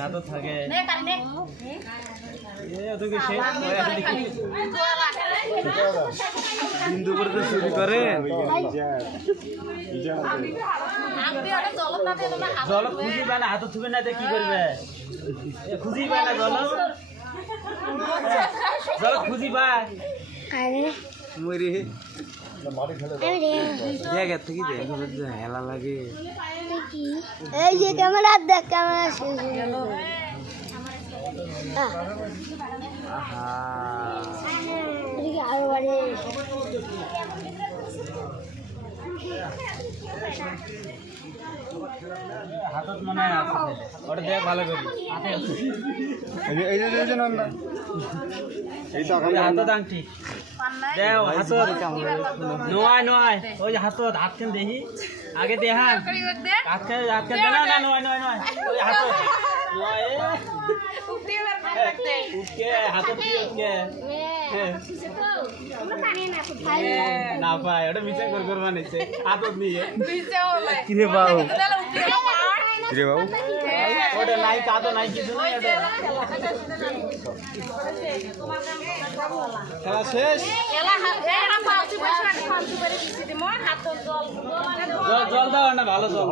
হাতত থাকে এ তুমি শেষ হিন্দু করে তো চুরি করে। জল খুঁজি পায় না হাত থুবে না কি করবে? খুঁজি পায় না জল জল খুঁজি পায়। মরি। হেলা লাগে। এই যে ক্যামেরা দেখ ক্যামেরা শেষ গেল। আহ, এদিকে আরও বাড়ি। হাতত মনে আছে ওটা দেখ ভালো করে। এই যে এই যে নান্দা। এই তো ওই হাতত আংটি। দেখ হাতত। নোয়াই নোয়াই ওই যে হাতত হাতখান দেখি? আগে দেহান হাতখান হাতখান দে না না নোয়াই নোয়াই নোয়াই ওই হাতত। না পায় ওটা মিশে কর কর বানাইছে হাতত নিয়ে। কিরে বাবু কিরে বাবু ওটা নাই তা তো নাই কিছু নাই খেলা শেষ? জল জল দাও না ভালো জল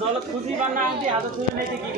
জল খুঁজি বানা আনতে হাতে নিতে কি